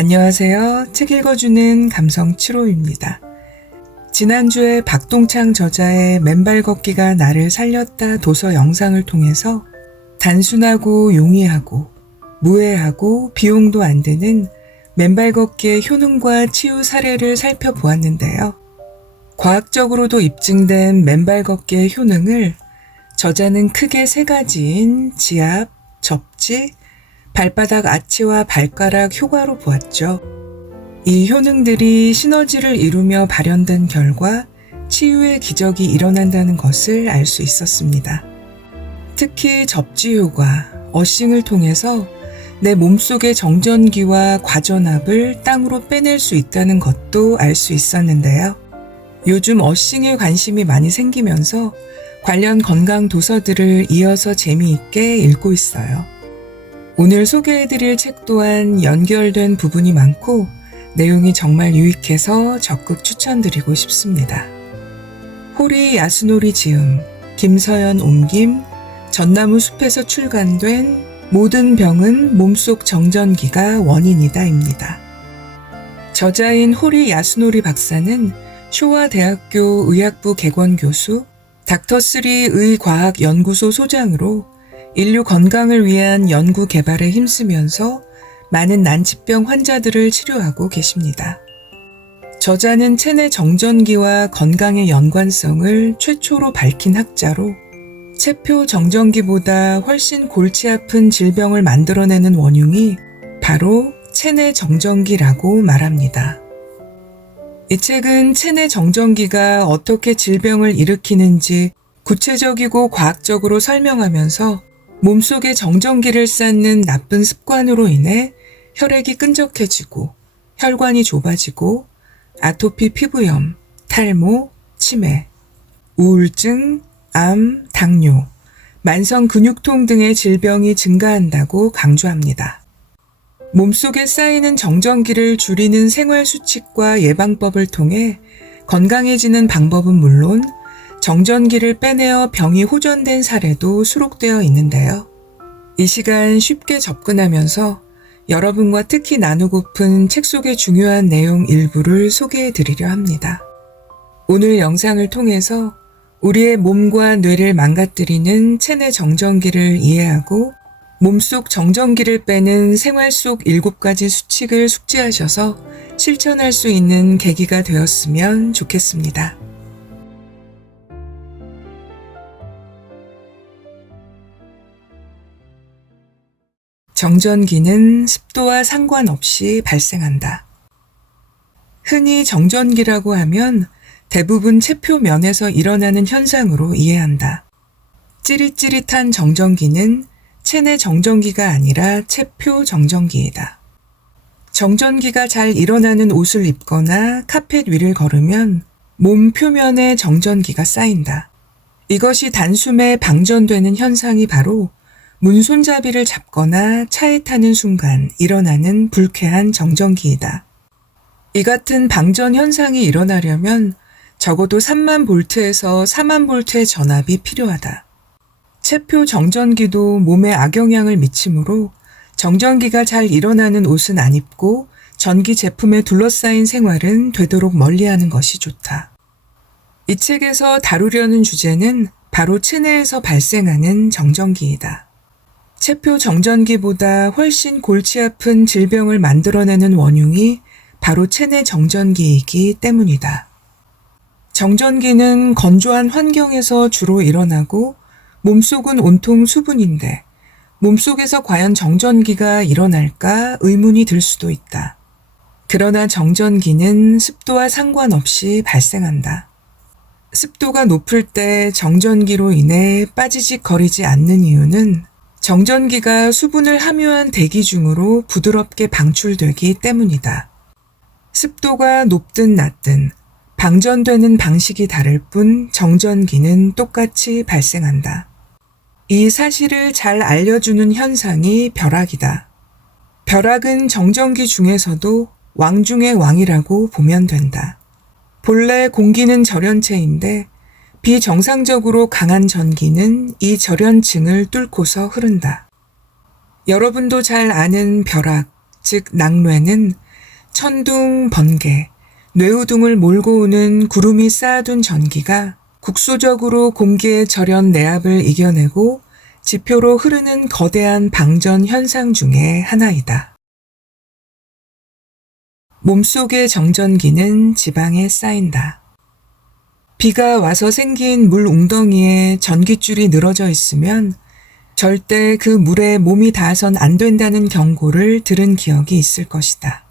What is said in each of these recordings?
안녕하세요. 책 읽어주는 감성 7호입니다. 지난주에 박동창 저자의 맨발 걷기가 나를 살렸다 도서 영상을 통해서 단순하고 용이하고 무해하고 비용도 안 드는 맨발 걷기의 효능과 치유 사례를 살펴보았는데요. 과학적으로도 입증된 맨발 걷기의 효능을 저자는 크게 세 가지인 지압, 접지, 발바닥 아치와 발가락 효과로 보았죠. 이 효능들이 시너지를 이루며 발현된 결과 치유의 기적이 일어난다는 것을 알 수 있었습니다. 특히 접지 효과, 어싱을 통해서 내 몸속의 정전기와 과전압을 땅으로 빼낼 수 있다는 것도 알 수 있었는데요. 요즘 어싱에 관심이 많이 생기면서 관련 건강 도서들을 이어서 재미있게 읽고 있어요. 오늘 소개해드릴 책 또한 연결된 부분이 많고 내용이 정말 유익해서 적극 추천드리고 싶습니다. 호리 야스노리 지음, 김서연 옮김, 전나무 숲에서 출간된 모든 병은 몸속 정전기가 원인이다입니다. 저자인 호리 야스노리 박사는 쇼와 대학교 의학부 개관교수, 닥터3 의과학연구소 소장으로 인류 건강을 위한 연구 개발에 힘쓰면서 많은 난치병 환자들을 치료하고 계십니다. 저자는 체내 정전기와 건강의 연관성을 최초로 밝힌 학자로 체표 정전기보다 훨씬 골치 아픈 질병을 만들어내는 원흉이 바로 체내 정전기라고 말합니다. 이 책은 체내 정전기가 어떻게 질병을 일으키는지 구체적이고 과학적으로 설명하면서 몸속에 정전기를 쌓는 나쁜 습관으로 인해 혈액이 끈적해지고 혈관이 좁아지고 아토피 피부염, 탈모, 치매, 우울증, 암, 당뇨, 만성 근육통 등의 질병이 증가한다고 강조합니다. 몸속에 쌓이는 정전기를 줄이는 생활 수칙과 예방법을 통해 건강해지는 방법은 물론 정전기를 빼내어 병이 호전된 사례도 수록되어 있는데요. 이 시간 쉽게 접근하면서 여러분과 특히 나누고픈 책 속의 중요한 내용 일부를 소개해 드리려 합니다. 오늘 영상을 통해서 우리의 몸과 뇌를 망가뜨리는 체내 정전기를 이해하고 몸속 정전기를 빼는 생활 속 7가지 수칙을 숙지하셔서 실천할 수 있는 계기가 되었으면 좋겠습니다. 정전기는 습도와 상관없이 발생한다. 흔히 정전기라고 하면 대부분 체표 면에서 일어나는 현상으로 이해한다. 찌릿찌릿한 정전기는 체내 정전기가 아니라 체표 정전기이다. 정전기가 잘 일어나는 옷을 입거나 카펫 위를 걸으면 몸 표면에 정전기가 쌓인다. 이것이 단숨에 방전되는 현상이 바로 문손잡이를 잡거나 차에 타는 순간 일어나는 불쾌한 정전기이다. 이 같은 방전 현상이 일어나려면 적어도 3만 볼트에서 4만 볼트의 전압이 필요하다. 체표 정전기도 몸에 악영향을 미치므로 정전기가 잘 일어나는 옷은 안 입고 전기 제품에 둘러싸인 생활은 되도록 멀리하는 것이 좋다. 이 책에서 다루려는 주제는 바로 체내에서 발생하는 정전기이다. 체표 정전기보다 훨씬 골치 아픈 질병을 만들어내는 원흉이 바로 체내 정전기이기 때문이다. 정전기는 건조한 환경에서 주로 일어나고 몸속은 온통 수분인데 몸속에서 과연 정전기가 일어날까 의문이 들 수도 있다. 그러나 정전기는 습도와 상관없이 발생한다. 습도가 높을 때 정전기로 인해 빠지직거리지 않는 이유는 정전기가 수분을 함유한 대기 중으로 부드럽게 방출되기 때문이다. 습도가 높든 낮든 방전되는 방식이 다를 뿐 정전기는 똑같이 발생한다. 이 사실을 잘 알려주는 현상이 벼락이다. 벼락은 정전기 중에서도 왕 중의 왕이라고 보면 된다. 본래 공기는 절연체인데 비정상적으로 강한 전기는 이 절연층을 뚫고서 흐른다. 여러분도 잘 아는 벼락, 즉 낙뢰는 천둥, 번개, 뇌우둥을 몰고 오는 구름이 쌓아둔 전기가 국소적으로 공기의 절연 내압을 이겨내고 지표로 흐르는 거대한 방전 현상 중의 하나이다. 몸속의 정전기는 지방에 쌓인다. 비가 와서 생긴 물 웅덩이에 전깃줄이 늘어져 있으면 절대 그 물에 몸이 닿아선 안 된다는 경고를 들은 기억이 있을 것이다.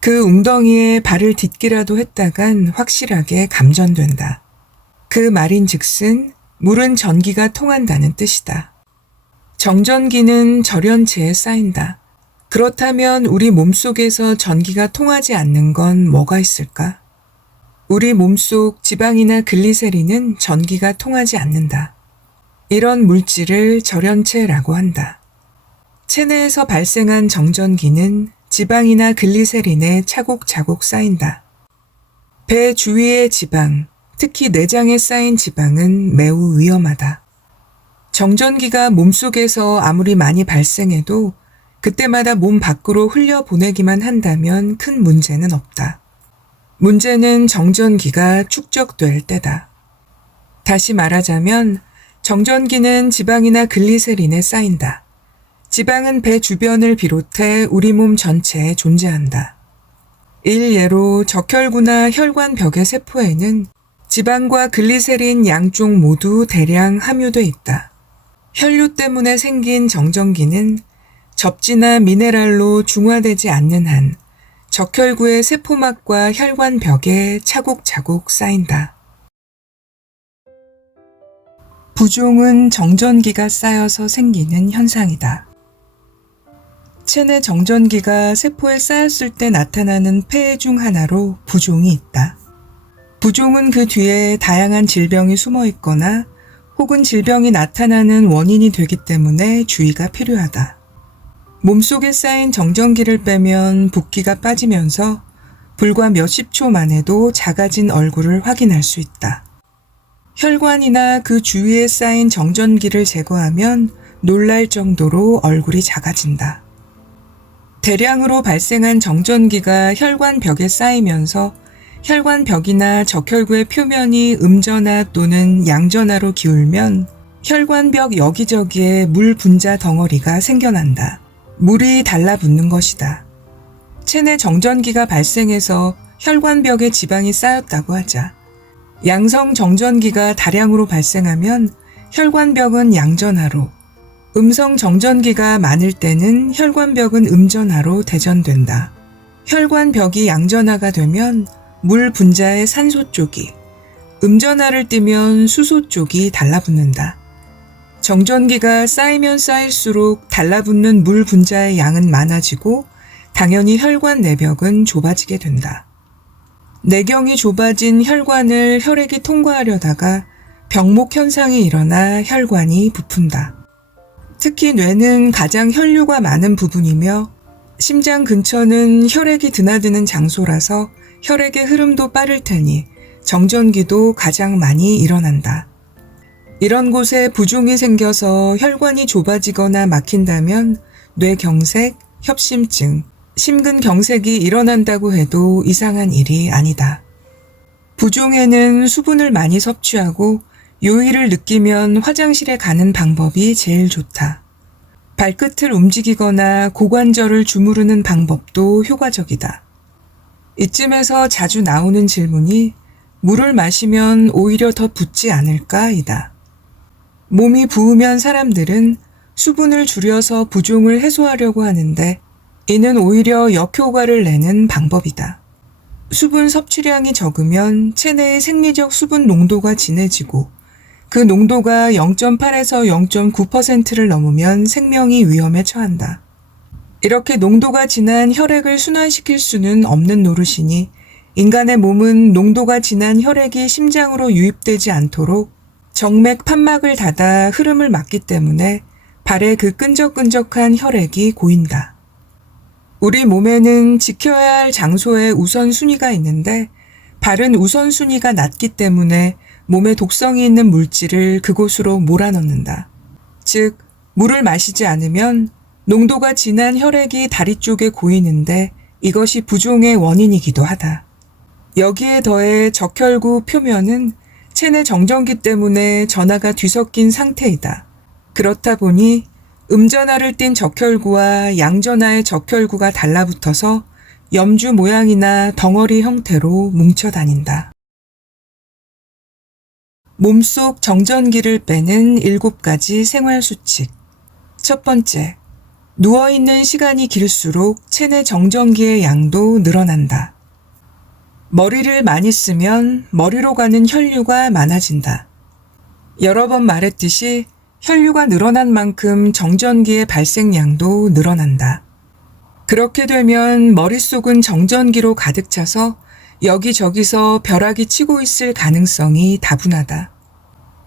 그 웅덩이에 발을 딛기라도 했다간 확실하게 감전된다. 그 말인즉슨 물은 전기가 통한다는 뜻이다. 정전기는 절연체에 쌓인다. 그렇다면 우리 몸속에서 전기가 통하지 않는 건 뭐가 있을까? 우리 몸속 지방이나 글리세린은 전기가 통하지 않는다. 이런 물질을 절연체라고 한다. 체내에서 발생한 정전기는 지방이나 글리세린에 차곡차곡 쌓인다. 배 주위의 지방, 특히 내장에 쌓인 지방은 매우 위험하다. 정전기가 몸속에서 아무리 많이 발생해도 그때마다 몸 밖으로 흘려보내기만 한다면 큰 문제는 없다. 문제는 정전기가 축적될 때다. 다시 말하자면 정전기는 지방이나 글리세린에 쌓인다. 지방은 배 주변을 비롯해 우리 몸 전체에 존재한다. 일예로 적혈구나 혈관벽의 세포에는 지방과 글리세린 양쪽 모두 대량 함유돼 있다. 혈류 때문에 생긴 정전기는 접지나 미네랄로 중화되지 않는 한 적혈구의 세포막과 혈관벽에 차곡차곡 쌓인다. 부종은 정전기가 쌓여서 생기는 현상이다. 체내 정전기가 세포에 쌓였을 때 나타나는 폐해 중 하나로 부종이 있다. 부종은 그 뒤에 다양한 질병이 숨어 있거나 혹은 질병이 나타나는 원인이 되기 때문에 주의가 필요하다. 몸속에 쌓인 정전기를 빼면 붓기가 빠지면서 불과 몇십 초 만에도 작아진 얼굴을 확인할 수 있다. 혈관이나 그 주위에 쌓인 정전기를 제거하면 놀랄 정도로 얼굴이 작아진다. 대량으로 발생한 정전기가 혈관벽에 쌓이면서 혈관벽이나 적혈구의 표면이 음전화 또는 양전화로 기울면 혈관벽 여기저기에 물 분자 덩어리가 생겨난다. 물이 달라붙는 것이다. 체내 정전기가 발생해서 혈관벽에 지방이 쌓였다고 하자. 양성 정전기가 다량으로 발생하면 혈관벽은 양전화로, 음성 정전기가 많을 때는 혈관벽은 음전화로 대전된다. 혈관벽이 양전화가 되면 물 분자의 산소 쪽이, 음전화를 띠면 수소 쪽이 달라붙는다. 정전기가 쌓이면 쌓일수록 달라붙는 물 분자의 양은 많아지고 당연히 혈관 내벽은 좁아지게 된다. 내경이 좁아진 혈관을 혈액이 통과하려다가 병목 현상이 일어나 혈관이 부푼다. 특히 뇌는 가장 혈류가 많은 부분이며 심장 근처는 혈액이 드나드는 장소라서 혈액의 흐름도 빠를 테니 정전기도 가장 많이 일어난다. 이런 곳에 부종이 생겨서 혈관이 좁아지거나 막힌다면 뇌경색, 협심증, 심근경색이 일어난다고 해도 이상한 일이 아니다. 부종에는 수분을 많이 섭취하고 요일을 느끼면 화장실에 가는 방법이 제일 좋다. 발끝을 움직이거나 고관절을 주무르는 방법도 효과적이다. 이쯤에서 자주 나오는 질문이 물을 마시면 오히려 더 붓지 않을까이다. 몸이 부으면 사람들은 수분을 줄여서 부종을 해소하려고 하는데 이는 오히려 역효과를 내는 방법이다. 수분 섭취량이 적으면 체내의 생리적 수분 농도가 진해지고 그 농도가 0.8에서 0.9%를 넘으면 생명이 위험에 처한다. 이렇게 농도가 진한 혈액을 순환시킬 수는 없는 노릇이니 인간의 몸은 농도가 진한 혈액이 심장으로 유입되지 않도록 정맥 판막을 닫아 흐름을 막기 때문에 발에 그 끈적끈적한 혈액이 고인다. 우리 몸에는 지켜야 할 장소에 우선순위가 있는데 발은 우선순위가 낮기 때문에 몸에 독성이 있는 물질을 그곳으로 몰아넣는다. 즉, 물을 마시지 않으면 농도가 진한 혈액이 다리 쪽에 고이는데 이것이 부종의 원인이기도 하다. 여기에 더해 적혈구 표면은 체내 정전기 때문에 전하가 뒤섞인 상태이다. 그렇다 보니 음전하를 띤 적혈구와 양전하의 적혈구가 달라붙어서 염주 모양이나 덩어리 형태로 뭉쳐 다닌다. 몸속 정전기를 빼는 7가지 생활 수칙. 첫 번째, 누워있는 시간이 길수록 체내 정전기의 양도 늘어난다. 머리를 많이 쓰면 머리로 가는 혈류가 많아진다. 여러 번 말했듯이 혈류가 늘어난 만큼 정전기의 발생량도 늘어난다. 그렇게 되면 머릿속은 정전기로 가득 차서 여기저기서 벼락이 치고 있을 가능성이 다분하다.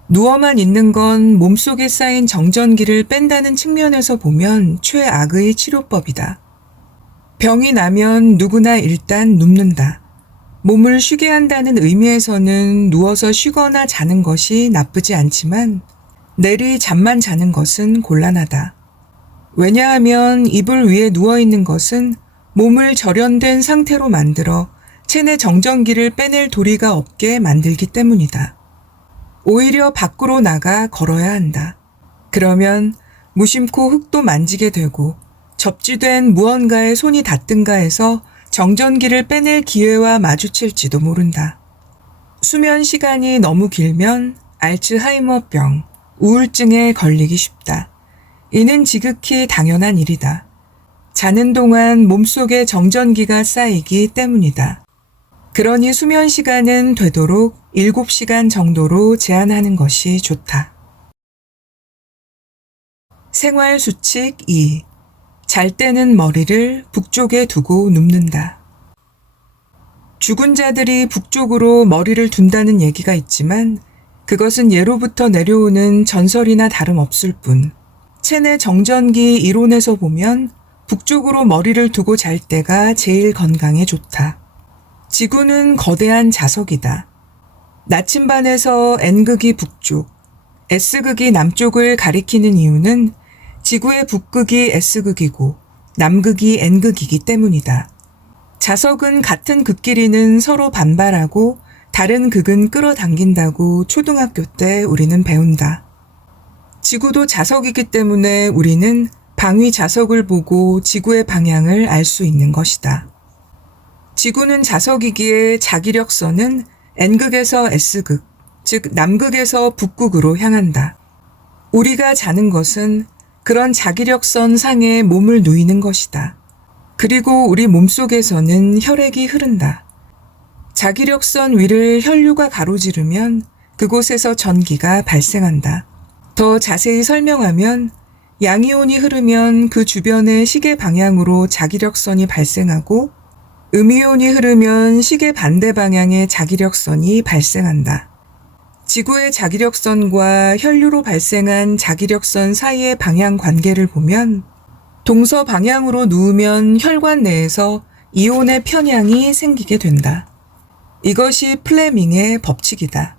누워만 있는 건 몸속에 쌓인 정전기를 뺀다는 측면에서 보면 최악의 치료법이다. 병이 나면 누구나 일단 눕는다. 몸을 쉬게 한다는 의미에서는 누워서 쉬거나 자는 것이 나쁘지 않지만 내리 잠만 자는 것은 곤란하다. 왜냐하면 이불 위에 누워있는 것은 몸을 절연된 상태로 만들어 체내 정전기를 빼낼 도리가 없게 만들기 때문이다. 오히려 밖으로 나가 걸어야 한다. 그러면 무심코 흙도 만지게 되고 접지된 무언가에 손이 닿든가 해서 정전기를 빼낼 기회와 마주칠지도 모른다. 수면 시간이 너무 길면 알츠하이머병, 우울증에 걸리기 쉽다. 이는 지극히 당연한 일이다. 자는 동안 몸속에 정전기가 쌓이기 때문이다. 그러니 수면 시간은 되도록 7시간 정도로 제한하는 것이 좋다. 생활 수칙 2. 잘 때는 머리를 북쪽에 두고 눕는다. 죽은 자들이 북쪽으로 머리를 둔다는 얘기가 있지만 그것은 예로부터 내려오는 전설이나 다름없을 뿐, 체내 정전기 이론에서 보면 북쪽으로 머리를 두고 잘 때가 제일 건강에 좋다. 지구는 거대한 자석이다. 나침반에서 N극이 북쪽, S극이 남쪽을 가리키는 이유는 지구의 북극이 S극이고 남극이 N극이기 때문이다. 자석은 같은 극끼리는 서로 반발하고 다른 극은 끌어당긴다고 초등학교 때 우리는 배운다. 지구도 자석이기 때문에 우리는 방위 자석을 보고 지구의 방향을 알 수 있는 것이다. 지구는 자석이기에 자기력선은 N극에서 S극, 즉 남극에서 북극으로 향한다. 우리가 자는 것은 그런 자기력선 상에 몸을 누이는 것이다. 그리고 우리 몸속에서는 혈액이 흐른다. 자기력선 위를 혈류가 가로지르면 그곳에서 전기가 발생한다. 더 자세히 설명하면 양이온이 흐르면 그 주변의 시계 방향으로 자기력선이 발생하고 음이온이 흐르면 시계 반대 방향의 자기력선이 발생한다. 지구의 자기력선과 혈류로 발생한 자기력선 사이의 방향 관계를 보면 동서 방향으로 누우면 혈관 내에서 이온의 편향이 생기게 된다. 이것이 플레밍의 법칙이다.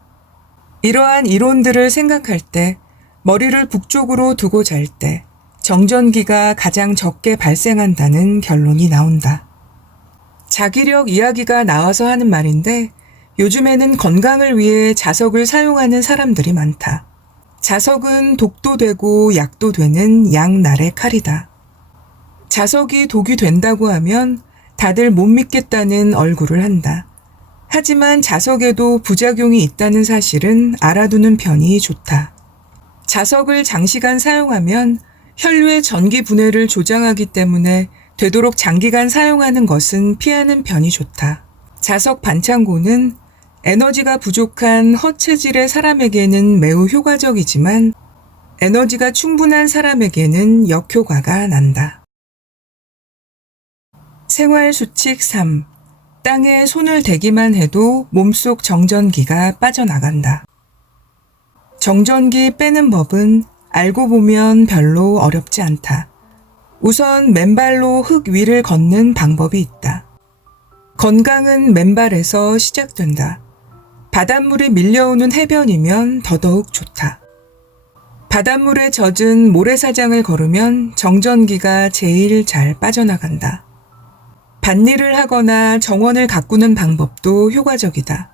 이러한 이론들을 생각할 때 머리를 북쪽으로 두고 잘 때 정전기가 가장 적게 발생한다는 결론이 나온다. 자기력 이야기가 나와서 하는 말인데 요즘에는 건강을 위해 자석을 사용하는 사람들이 많다. 자석은 독도 되고 약도 되는 양날의 칼이다. 자석이 독이 된다고 하면 다들 못 믿겠다는 얼굴을 한다. 하지만 자석에도 부작용이 있다는 사실은 알아두는 편이 좋다. 자석을 장시간 사용하면 혈류의 전기 분해를 조장하기 때문에 되도록 장기간 사용하는 것은 피하는 편이 좋다. 자석 반창고는 에너지가 부족한 허체질의 사람에게는 매우 효과적이지만 에너지가 충분한 사람에게는 역효과가 난다. 생활 수칙 3. 땅에 손을 대기만 해도 몸속 정전기가 빠져나간다. 정전기 빼는 법은 알고 보면 별로 어렵지 않다. 우선 맨발로 흙 위를 걷는 방법이 있다. 건강은 맨발에서 시작된다. 바닷물이 밀려오는 해변이면 더더욱 좋다. 바닷물에 젖은 모래사장을 걸으면 정전기가 제일 잘 빠져나간다. 밭일을 하거나 정원을 가꾸는 방법도 효과적이다.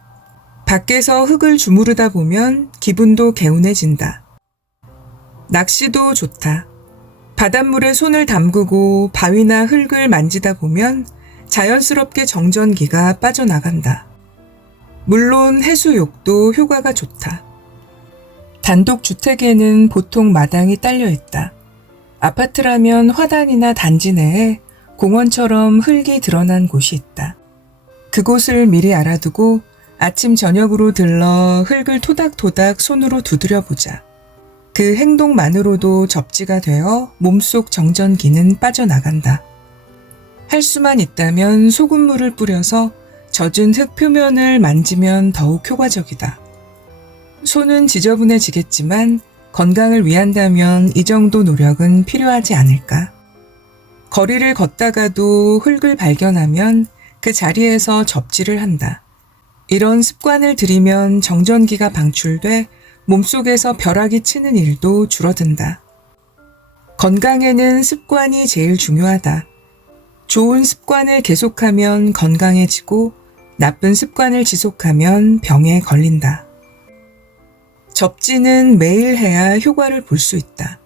밖에서 흙을 주무르다 보면 기분도 개운해진다. 낚시도 좋다. 바닷물에 손을 담그고 바위나 흙을 만지다 보면 자연스럽게 정전기가 빠져나간다. 물론 해수욕도 효과가 좋다. 단독주택에는 보통 마당이 딸려 있다. 아파트라면 화단이나 단지 내에 공원처럼 흙이 드러난 곳이 있다. 그곳을 미리 알아두고 아침 저녁으로 들러 흙을 토닥토닥 손으로 두드려보자. 그 행동만으로도 접지가 되어 몸속 정전기는 빠져나간다. 할 수만 있다면 소금물을 뿌려서 젖은 흙 표면을 만지면 더욱 효과적이다. 손은 지저분해지겠지만 건강을 위한다면 이 정도 노력은 필요하지 않을까? 거리를 걷다가도 흙을 발견하면 그 자리에서 접지를 한다. 이런 습관을 들이면 정전기가 방출돼 몸속에서 벼락이 치는 일도 줄어든다. 건강에는 습관이 제일 중요하다. 좋은 습관을 계속하면 건강해지고 나쁜 습관을 지속하면 병에 걸린다. 접지는 매일 해야 효과를 볼 수 있다.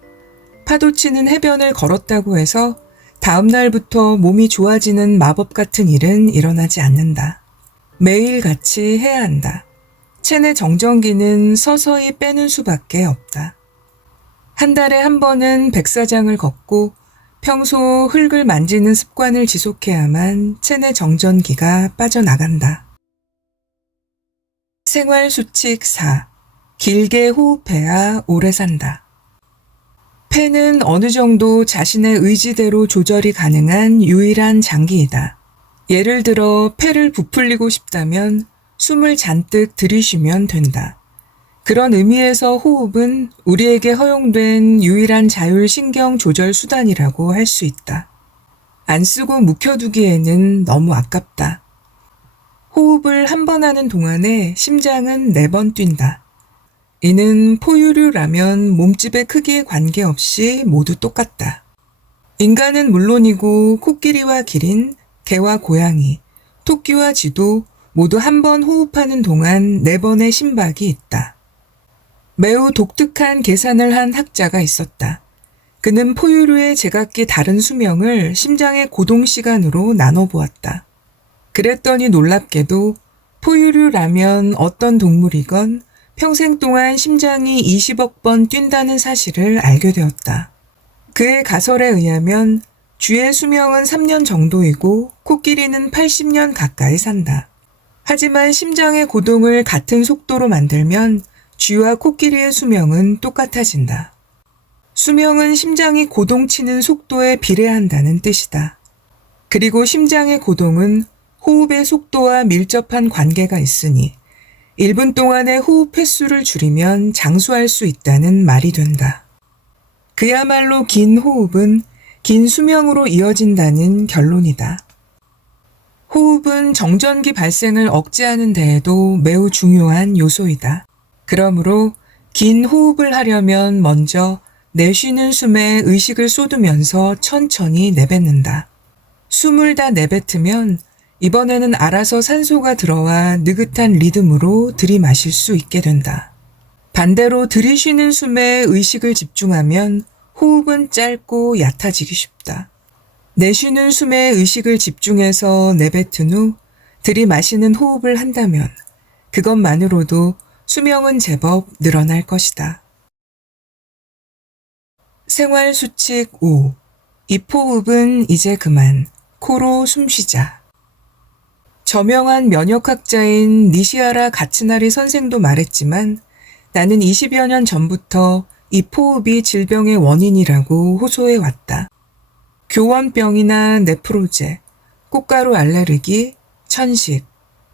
파도 치는 해변을 걸었다고 해서 다음 날부터 몸이 좋아지는 마법 같은 일은 일어나지 않는다. 매일같이 해야 한다. 체내 정전기는 서서히 빼는 수밖에 없다. 한 달에 한 번은 백사장을 걷고 평소 흙을 만지는 습관을 지속해야만 체내 정전기가 빠져나간다. 생활수칙 4. 길게 호흡해야 오래 산다. 폐는 어느 정도 자신의 의지대로 조절이 가능한 유일한 장기이다. 예를 들어 폐를 부풀리고 싶다면 숨을 잔뜩 들이쉬면 된다. 그런 의미에서 호흡은 우리에게 허용된 유일한 자율 신경 조절 수단이라고 할 수 있다. 안 쓰고 묵혀두기에는 너무 아깝다. 호흡을 한 번 하는 동안에 심장은 4번 뛴다. 이는 포유류라면 몸집의 크기에 관계없이 모두 똑같다. 인간은 물론이고 코끼리와 기린, 개와 고양이, 토끼와 쥐도 모두 한 번 호흡하는 동안 4번의 심박이 있다. 매우 독특한 계산을 한 학자가 있었다. 그는 포유류의 제각기 다른 수명을 심장의 고동 시간으로 나눠보았다. 그랬더니 놀랍게도 포유류라면 어떤 동물이건 평생 동안 심장이 20억 번 뛴다는 사실을 알게 되었다. 그의 가설에 의하면 쥐의 수명은 3년 정도이고 코끼리는 80년 가까이 산다. 하지만 심장의 고동을 같은 속도로 만들면 쥐와 코끼리의 수명은 똑같아진다. 수명은 심장이 고동치는 속도에 비례한다는 뜻이다. 그리고 심장의 고동은 호흡의 속도와 밀접한 관계가 있으니 1분 동안의 호흡 횟수를 줄이면 장수할 수 있다는 말이 된다. 그야말로 긴 호흡은 긴 수명으로 이어진다는 결론이다. 호흡은 정전기 발생을 억제하는 데에도 매우 중요한 요소이다. 그러므로 긴 호흡을 하려면 먼저 내쉬는 숨에 의식을 쏟으면서 천천히 내뱉는다. 숨을 다 내뱉으면 이번에는 알아서 산소가 들어와 느긋한 리듬으로 들이마실 수 있게 된다. 반대로 들이쉬는 숨에 의식을 집중하면 호흡은 짧고 얕아지기 쉽다. 내쉬는 숨에 의식을 집중해서 내뱉은 후 들이마시는 호흡을 한다면 그것만으로도 수명은 제법 늘어날 것이다. 생활수칙 5. 입호흡은 이제 그만. 코로 숨쉬자. 저명한 면역학자인 니시하라 가츠나리 선생도 말했지만 나는 20여 년 전부터 입호흡이 질병의 원인이라고 호소해왔다. 교원병이나 네프로제, 꽃가루 알레르기, 천식,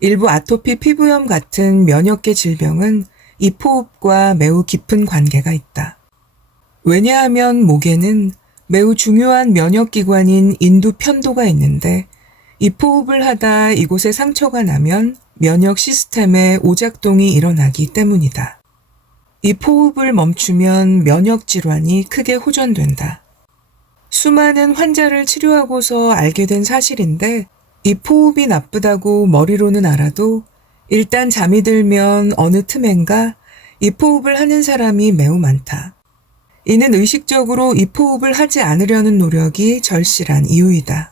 일부 아토피 피부염 같은 면역계 질병은 입호흡과 매우 깊은 관계가 있다. 왜냐하면 목에는 매우 중요한 면역기관인 인두 편도가 있는데 입호흡을 하다 이곳에 상처가 나면 면역 시스템에 오작동이 일어나기 때문이다. 입호흡을 멈추면 면역 질환이 크게 호전된다. 수많은 환자를 치료하고서 알게 된 사실인데 입 호흡이 나쁘다고 머리로는 알아도 일단 잠이 들면 어느 틈엔가 입 호흡을 하는 사람이 매우 많다. 이는 의식적으로 입 호흡을 하지 않으려는 노력이 절실한 이유이다.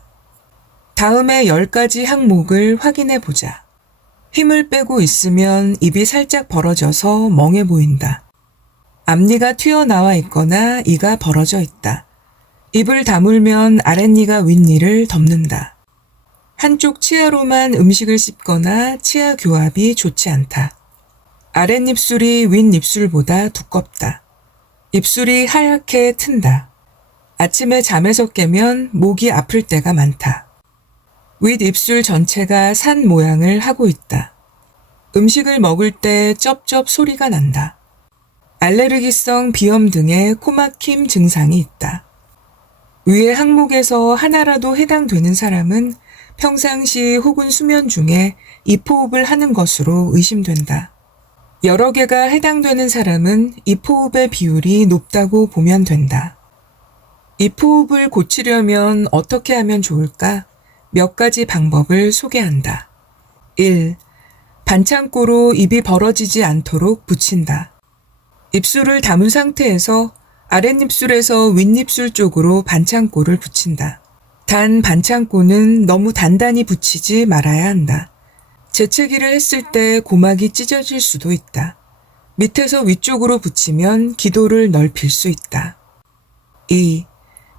다음에 10가지 항목을 확인해 보자. 힘을 빼고 있으면 입이 살짝 벌어져서 멍해 보인다. 앞니가 튀어나와 있거나 이가 벌어져 있다. 입을 다물면 아랫니가 윗니를 덮는다. 한쪽 치아로만 음식을 씹거나 치아 교합이 좋지 않다. 아랫입술이 윗입술보다 두껍다. 입술이 하얗게 튼다. 아침에 잠에서 깨면 목이 아플 때가 많다. 윗입술 전체가 산 모양을 하고 있다. 음식을 먹을 때 쩝쩝 소리가 난다. 알레르기성 비염 등의 코막힘 증상이 있다. 위의 항목에서 하나라도 해당되는 사람은 평상시 혹은 수면 중에 입호흡을 하는 것으로 의심된다. 여러 개가 해당되는 사람은 입호흡의 비율이 높다고 보면 된다. 입호흡을 고치려면 어떻게 하면 좋을까? 몇 가지 방법을 소개한다. 1. 반창고로 입이 벌어지지 않도록 붙인다. 입술을 다문 상태에서 아랫입술에서 윗입술 쪽으로 반창고를 붙인다. 단 반창고는 너무 단단히 붙이지 말아야 한다. 재채기를 했을 때 고막이 찢어질 수도 있다. 밑에서 위쪽으로 붙이면 기도를 넓힐 수 있다. 2.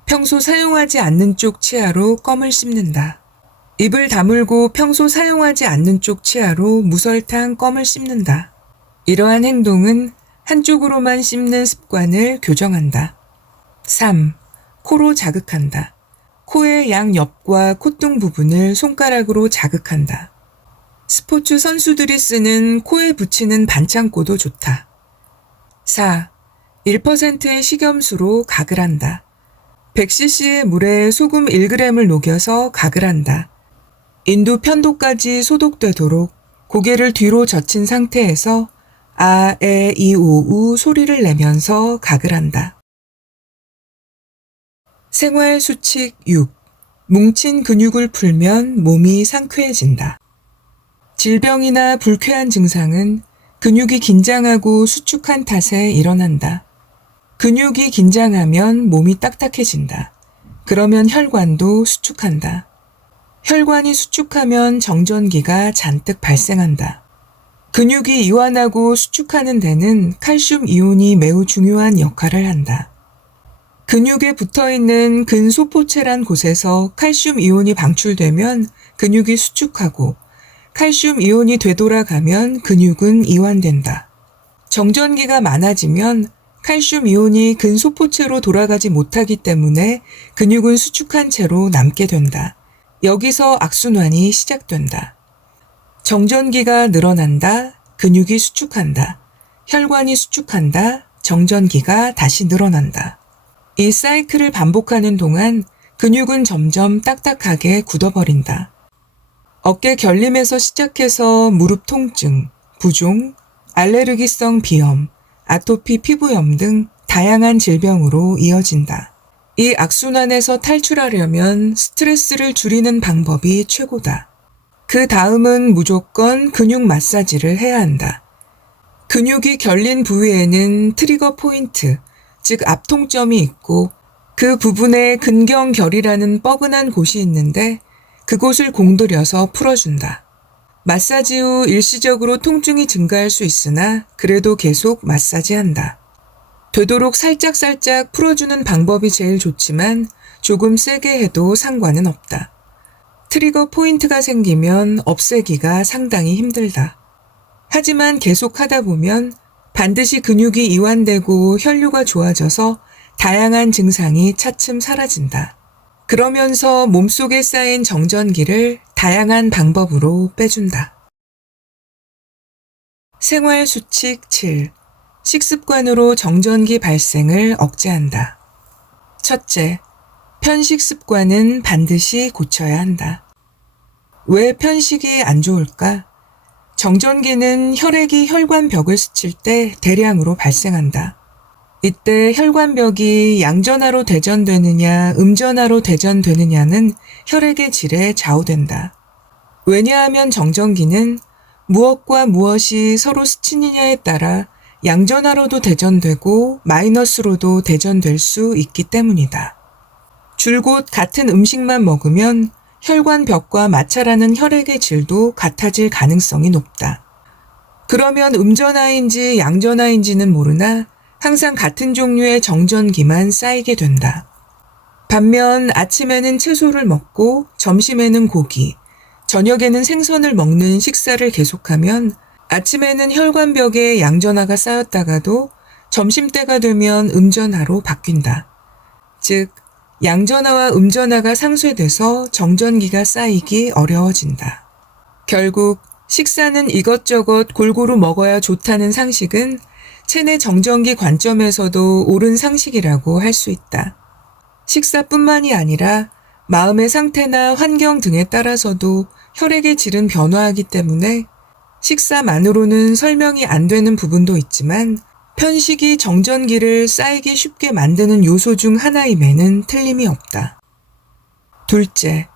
평소 사용하지 않는 쪽 치아로 껌을 씹는다. 입을 다물고 평소 사용하지 않는 쪽 치아로 무설탕 껌을 씹는다. 이러한 행동은 한쪽으로만 씹는 습관을 교정한다. 3. 코로 자극한다. 코의 양옆과 콧등 부분을 손가락으로 자극한다. 스포츠 선수들이 쓰는 코에 붙이는 반창고도 좋다. 4. 1%의 식염수로 각을 한다. 100cc의 물에 소금 1g을 녹여서 각을 한다. 인두 편도까지 소독되도록 고개를 뒤로 젖힌 상태에서 아, 에, 이, 오, 우 소리를 내면서 각을 한다. 생활 수칙 6. 뭉친 근육을 풀면 몸이 상쾌해진다. 질병이나 불쾌한 증상은 근육이 긴장하고 수축한 탓에 일어난다. 근육이 긴장하면 몸이 딱딱해진다. 그러면 혈관도 수축한다. 혈관이 수축하면 정전기가 잔뜩 발생한다. 근육이 이완하고 수축하는 데는 칼슘 이온이 매우 중요한 역할을 한다. 근육에 붙어있는 근소포체란 곳에서 칼슘 이온이 방출되면 근육이 수축하고 칼슘 이온이 되돌아가면 근육은 이완된다. 정전기가 많아지면 칼슘 이온이 근소포체로 돌아가지 못하기 때문에 근육은 수축한 채로 남게 된다. 여기서 악순환이 시작된다. 정전기가 늘어난다. 근육이 수축한다. 혈관이 수축한다. 정전기가 다시 늘어난다. 이 사이클을 반복하는 동안 근육은 점점 딱딱하게 굳어버린다. 어깨 결림에서 시작해서 무릎 통증, 부종, 알레르기성 비염, 아토피 피부염 등 다양한 질병으로 이어진다. 이 악순환에서 탈출하려면 스트레스를 줄이는 방법이 최고다. 그 다음은 무조건 근육 마사지를 해야 한다. 근육이 결린 부위에는 트리거 포인트, 즉 앞통점이 있고 그 부분에 근경결이라는 뻐근한 곳이 있는데 그곳을 공들여서 풀어준다. 마사지 후 일시적으로 통증이 증가할 수 있으나 그래도 계속 마사지한다. 되도록 살짝살짝 풀어주는 방법이 제일 좋지만 조금 세게 해도 상관은 없다. 트리거 포인트가 생기면 없애기가 상당히 힘들다. 하지만 계속 하다 보면 반드시 근육이 이완되고 혈류가 좋아져서 다양한 증상이 차츰 사라진다. 그러면서 몸속에 쌓인 정전기를 다양한 방법으로 빼준다. 생활 수칙 7. 식습관으로 정전기 발생을 억제한다. 첫째, 편식 습관은 반드시 고쳐야 한다. 왜 편식이 안 좋을까? 정전기는 혈액이 혈관벽을 스칠 때 대량으로 발생한다. 이때 혈관벽이 양전하로 대전되느냐 음전하로 대전되느냐는 혈액의 질에 좌우된다. 왜냐하면 정전기는 무엇과 무엇이 서로 스치느냐에 따라 양전하로도 대전되고 마이너스로도 대전될 수 있기 때문이다. 줄곧 같은 음식만 먹으면 혈관벽과 마찰하는 혈액의 질도 같아질 가능성이 높다. 그러면 음전하인지 양전하인지는 모르나 항상 같은 종류의 정전기만 쌓이게 된다. 반면 아침에는 채소를 먹고 점심에는 고기, 저녁에는 생선을 먹는 식사를 계속하면 아침에는 혈관벽에 양전하가 쌓였다가도 점심때가 되면 음전하로 바뀐다. 즉, 양전하와 음전하가 상쇄돼서 정전기가 쌓이기 어려워진다. 결국 식사는 이것저것 골고루 먹어야 좋다는 상식은 체내 정전기 관점에서도 옳은 상식이라고 할 수 있다. 식사뿐만이 아니라 마음의 상태나 환경 등에 따라서도 혈액의 질은 변화하기 때문에 식사만으로는 설명이 안 되는 부분도 있지만 편식이 정전기를 쌓이기 쉽게 만드는 요소 중 하나임에는 틀림이 없다. 둘째,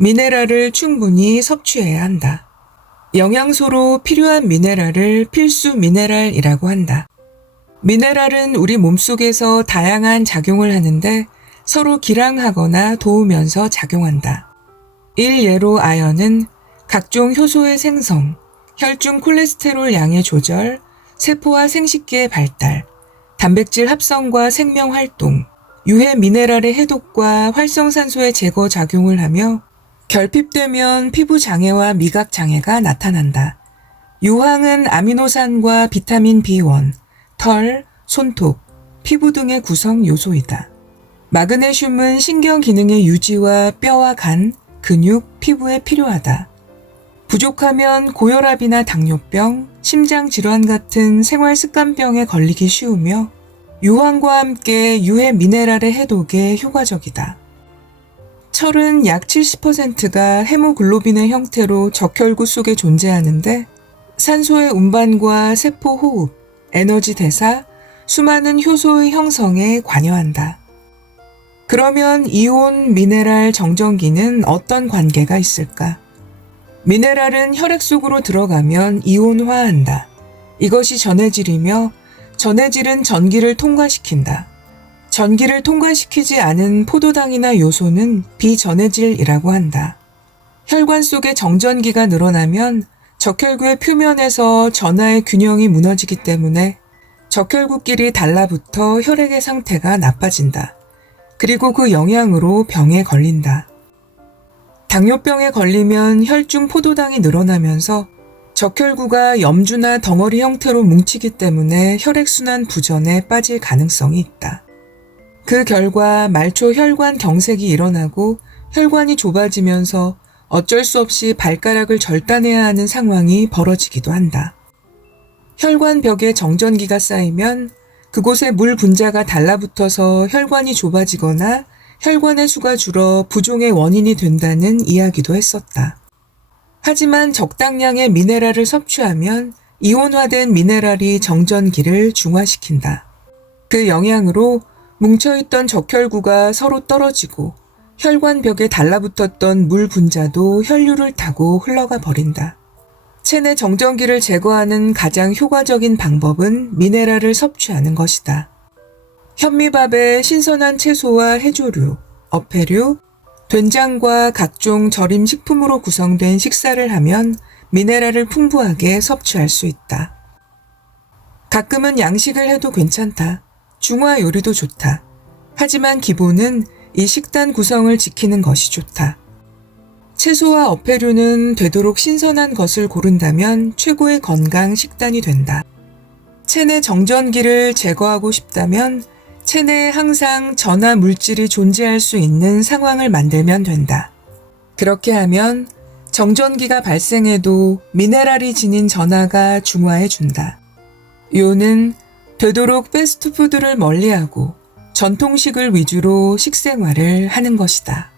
미네랄을 충분히 섭취해야 한다. 영양소로 필요한 미네랄을 필수 미네랄이라고 한다. 미네랄은 우리 몸속에서 다양한 작용을 하는데 서로 기량하거나 도우면서 작용한다. 일예로 아연은 각종 효소의 생성, 혈중 콜레스테롤 양의 조절, 세포와 생식기의 발달, 단백질 합성과 생명 활동, 유해 미네랄의 해독과 활성산소의 제거 작용을 하며 결핍되면 피부 장애와 미각 장애가 나타난다. 유황은 아미노산과 비타민 B1, 털, 손톱, 피부 등의 구성 요소이다. 마그네슘은 신경 기능의 유지와 뼈와 간, 근육, 피부에 필요하다. 부족하면 고혈압이나 당뇨병, 심장질환 같은 생활습관병에 걸리기 쉬우며 유황과 함께 유해 미네랄의 해독에 효과적이다. 철은 약 70%가 헤모글로빈의 형태로 적혈구 속에 존재하는데 산소의 운반과 세포 호흡, 에너지 대사, 수많은 효소의 형성에 관여한다. 그러면 이온 미네랄 정전기는 어떤 관계가 있을까? 미네랄은 혈액 속으로 들어가면 이온화한다. 이것이 전해질이며 전해질은 전기를 통과시킨다. 전기를 통과시키지 않은 포도당이나 요소는 비전해질이라고 한다. 혈관 속에 정전기가 늘어나면 적혈구의 표면에서 전하의 균형이 무너지기 때문에 적혈구끼리 달라붙어 혈액의 상태가 나빠진다. 그리고 그 영향으로 병에 걸린다. 당뇨병에 걸리면 혈중 포도당이 늘어나면서 적혈구가 염주나 덩어리 형태로 뭉치기 때문에 혈액순환 부전에 빠질 가능성이 있다. 그 결과 말초 혈관 경색이 일어나고 혈관이 좁아지면서 어쩔 수 없이 발가락을 절단해야 하는 상황이 벌어지기도 한다. 혈관벽에 정전기가 쌓이면 그곳에 물 분자가 달라붙어서 혈관이 좁아지거나 혈관의 수가 줄어 부종의 원인이 된다는 이야기도 했었다. 하지만 적당량의 미네랄을 섭취하면 이온화된 미네랄이 정전기를 중화시킨다. 그 영향으로 뭉쳐있던 적혈구가 서로 떨어지고 혈관벽에 달라붙었던 물 분자도 혈류를 타고 흘러가 버린다. 체내 정전기를 제거하는 가장 효과적인 방법은 미네랄을 섭취하는 것이다. 현미밥에 신선한 채소와 해조류, 어패류, 된장과 각종 절임 식품으로 구성된 식사를 하면 미네랄을 풍부하게 섭취할 수 있다. 가끔은 양식을 해도 괜찮다. 중화 요리도 좋다. 하지만 기본은 이 식단 구성을 지키는 것이 좋다. 채소와 어패류는 되도록 신선한 것을 고른다면 최고의 건강 식단이 된다. 체내 정전기를 제거하고 싶다면 체내에 항상 전하 물질이 존재할 수 있는 상황을 만들면 된다. 그렇게 하면 정전기가 발생해도 미네랄이 지닌 전하가 중화해준다. 요는 되도록 패스트푸드를 멀리하고 전통식을 위주로 식생활을 하는 것이다.